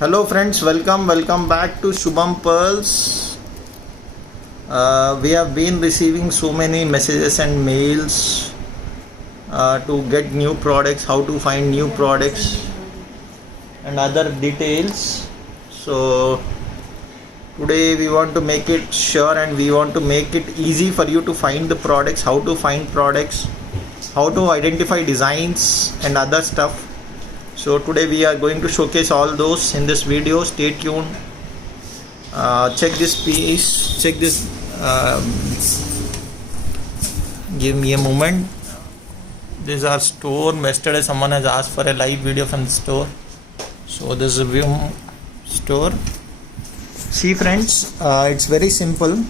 Hello friends, welcome back to Shubham Pearls. We have been receiving so many messages and mails to get new products, how to find new products and other details. So today we want to make it sure and we want to make it easy for you to find the products, how to find products, how to identify designs and other stuff. So today we are going to showcase all those in this video. Stay tuned. Check this piece. Check this. Give me a moment. This is our store. Yesterday someone has asked for a live video from the store. So this is a view store. See friends, it's very simple. You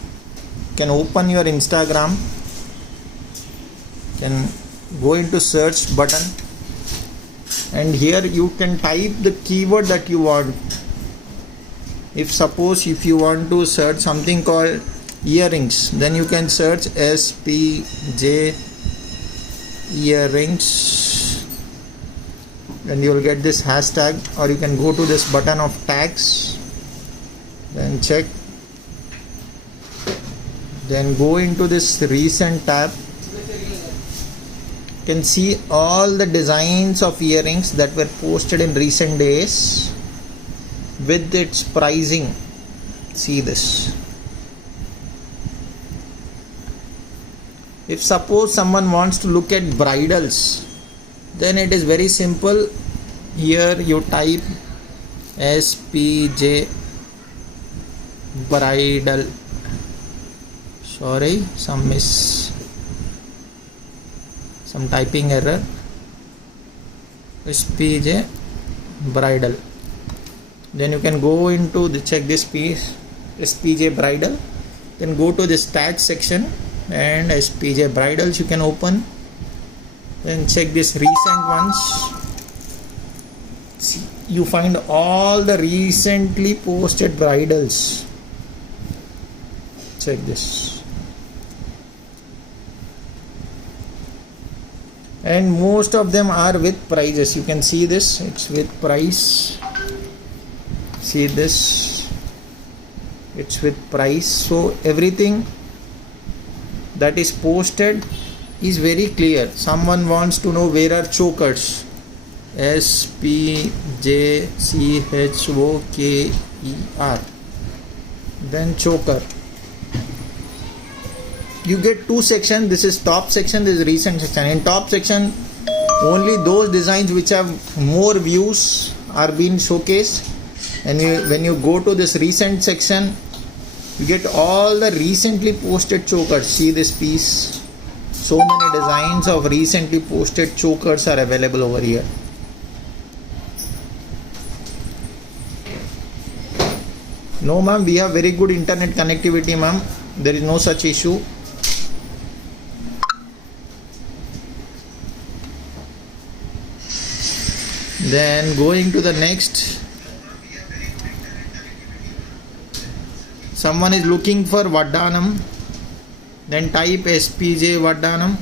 can open your Instagram. You can go into search button. And here you can type the keyword that you want. If you want to search something called earrings, then you can search SPJ earrings and you will get this hashtag, or you can go to this button of tags, then check, then go into this recent tab. Can see all the designs of earrings that were posted in recent days with its pricing. See this. If suppose someone wants to look at bridals, then it is very simple. Here you type SPJ bridal. Sorry, some typing error. SPJ bridal. Then you can go into the check this piece, SPJ bridal. Then go to this tag section and SPJ bridals you can open. Then check this recent ones. See, you find all the recently posted bridals. Check this. And most of them are with prices. You can see this, it's with price. See this, it's with price. So everything that is posted is very clear. Someone wants to know where are chokers. SPJCHOKER. Then choker. You get two sections. This is top section, this is recent section. In top section, only those designs which have more views are being showcased. And when you go to this recent section, you get all the recently posted chokers. See this piece. So many designs of recently posted chokers are available over here. No ma'am, we have very good internet connectivity ma'am. There is no such issue. Then going to the next, someone is looking for Vaddanam, then type SPJ Vaddanam.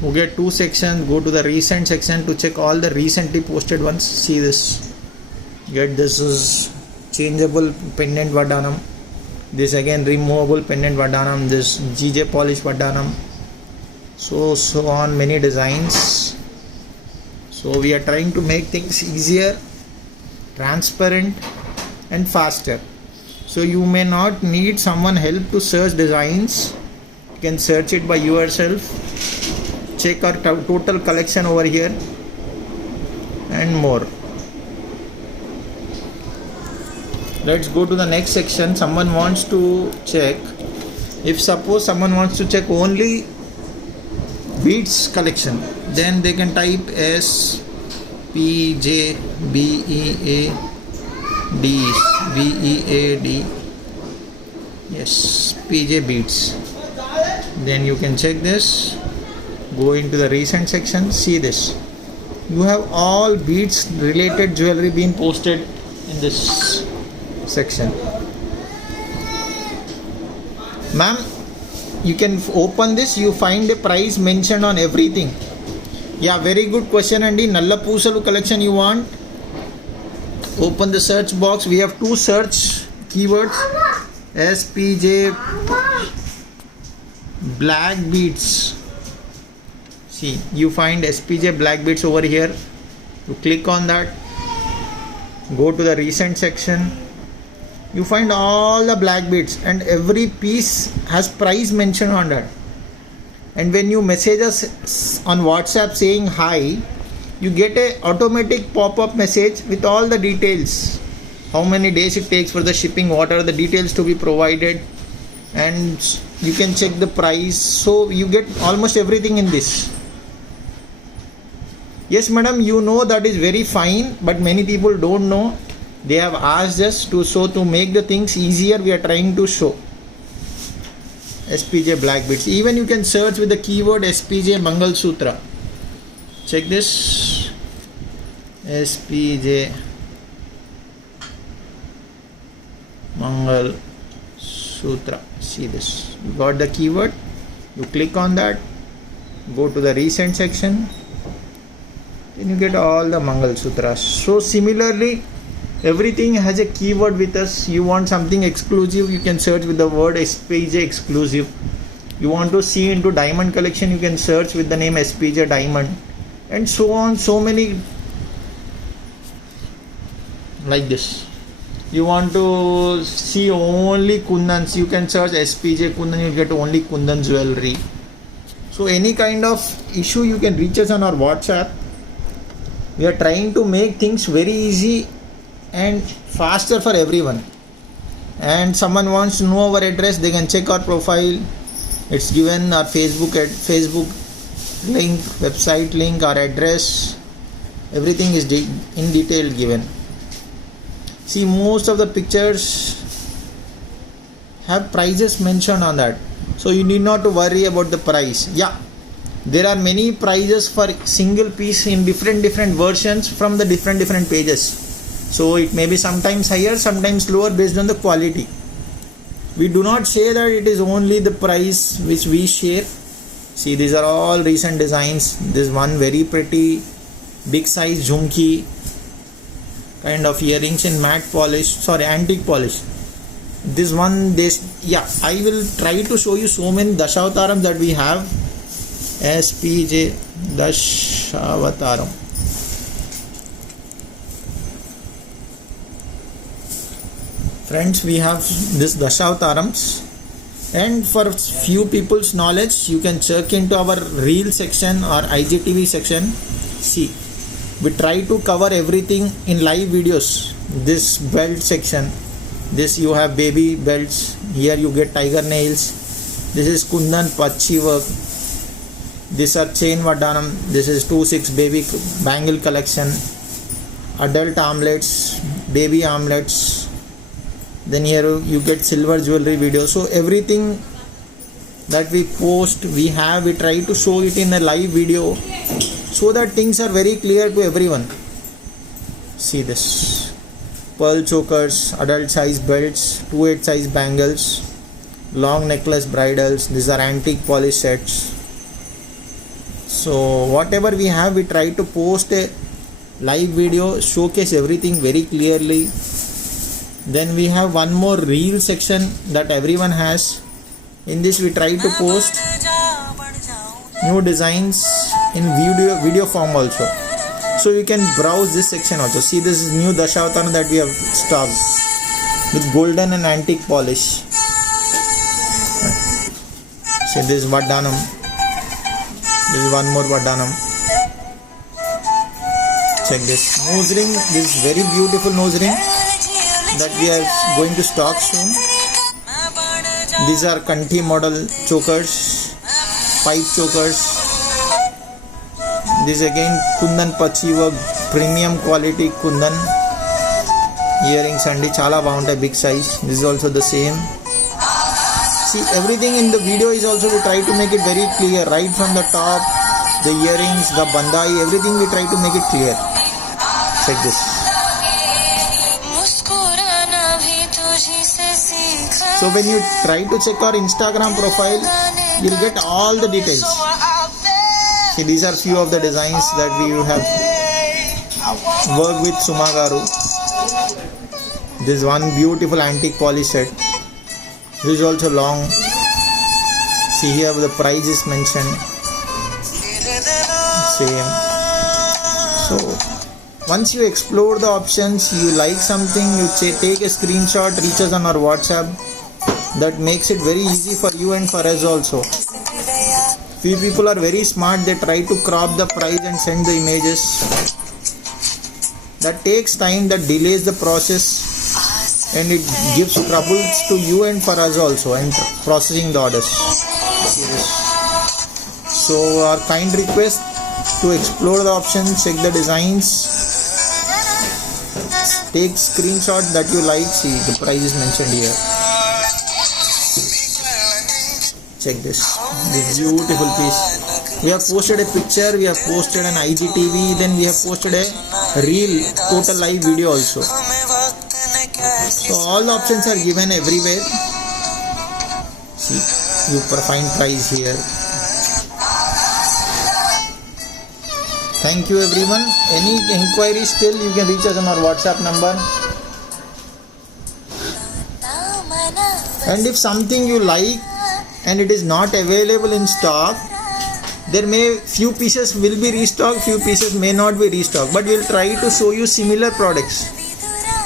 You get two sections. Go to the recent section to check all the recently posted ones. See this. Get this is changeable pendant Vaddanam. This again removable pendant Vaddanam. This GJ polish Vaddanam. So on, many designs. So we are trying to make things easier, transparent and faster. So you may not need someone help to search designs. You can search it by yourself. Check our total collection over here and more. Let's go to the next section. Someone wants to check. If suppose someone wants to check only beads collection, then they can type SPJBEAD. Yes, PJ beads. Then you can check this. Go into the recent section. See this. You have all beads related jewelry being posted in this section. Ma'am, you can open this. You find a price mentioned on everything. Yeah, very good question Andy. Nalla Poosalu collection you want? Open the search box. We have two search keywords. SPJ black beads. See, you find SPJ black beads over here. You click on that. Go to the recent section. You find all the black beads and every piece has price mentioned on that. And when you message us on WhatsApp saying hi, you get a automatic pop-up message with all the details. How many days it takes for the shipping, what are the details to be provided, and you can check the price. So you get almost everything in this. Yes madam, you know that is very fine, but many people don't know. They have asked us to make the things easier, we are trying to show. SPJ black beads. Even you can search with the keyword SPJ Mangal Sutra. Check this. SPJ Mangal Sutra. See this. You got the keyword. You click on that. Go to the recent section. Then you get all the Mangal Sutras. So similarly, everything has a keyword with us. You want something exclusive, you can search with the word SPJ exclusive. You want to see into diamond collection, you can search with the name SPJ diamond, and so on. So many like this. You want to see only kundans, you can search SPJ kundan, you get only kundan jewelry. So any kind of issue, you can reach us on our WhatsApp. We are trying to make things very easy and faster for everyone. And someone wants to know our address, they can check our profile. It's given our Facebook link, website link, our address, everything is in detail given. See, most of the pictures have prices mentioned on that, so you need not to worry about the price. Yeah, there are many prices for single piece in different versions from the different pages. So it may be sometimes higher, sometimes lower based on the quality. We do not say that it is only the price which we share. See, these are all recent designs. This one very pretty big size jhumki kind of earrings in matte polish, antique polish. This one, I will try to show you so many Dashavataram that we have. SPJ Dashavataram. Friends, we have this Dashavatarams, and for few people's knowledge, you can check into our reel section or IGTV section. See, we try to cover everything in live videos. This belt section, this you have baby belts, here you get tiger nails, this is kundan pachi work, these are chain vadanam, this is 2/6 baby bangle collection, adult armlets, baby armlets. Then here you get silver jewelry video. So everything that we post, we try to show it in a live video so that things are very clear to everyone. See this. Pearl chokers, adult size belts, 2/8 size bangles, long necklace bridles. These are antique polish sets. So whatever we have, we try to post a live video, showcase everything very clearly. Then we have one more reel section that everyone has. In this we try to post new designs in video form also. So you can browse this section also. See, this is new Dashavataram that we have stocked with golden and antique polish. See, this is Vadanam. This is one more Vadanam. Check this nose ring. This is very beautiful nose ring that we are going to stock soon. These are Kanthi model chokers, pipe chokers. This again kundan pachi work, premium quality kundan earrings andi, chala baguntayi, big size. This is also the same. See, everything in the video is also, we try to make it very clear, right from the top, the earrings, the bandai, everything we try to make it clear. Check this. So when you try to check our Instagram profile, you'll get all the details. See, these are few of the designs that we have worked with Sumagaru. This one beautiful antique polish set. This is also long. See, here the price is mentioned. Same. So once you explore the options, you like something, you take a screenshot, reach us on our WhatsApp. That makes it very easy for you and for us also. Few people are very smart, they try to crop the price and send the images. That takes time, that delays the process, and it gives troubles to you and for us also, and processing the orders. So our kind request to explore the options, check the designs, take screenshot that you like. See, the price is mentioned here. Check this beautiful piece. We have posted a picture, we have posted an IGTV, then we have posted a reel, total live video also. So all the options are given everywhere. See, you find price here. Thank you everyone. Any inquiries still, you can reach us on our WhatsApp number. And if something you like and it is not available in stock, there may few pieces will be restocked, few pieces may not be restocked, but we will try to show you similar products.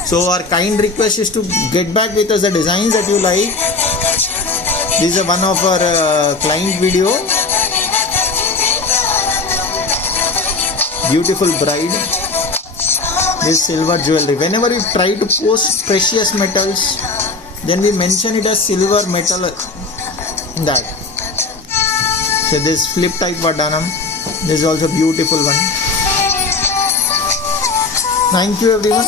So our kind request is to get back with us the designs that you like. This is one of our client video. Beautiful bride. This silver jewelry. Whenever we try to post precious metals, then we mention it as silver metal in that. So this flip type Vardhanam. This is also beautiful one. Thank you everyone.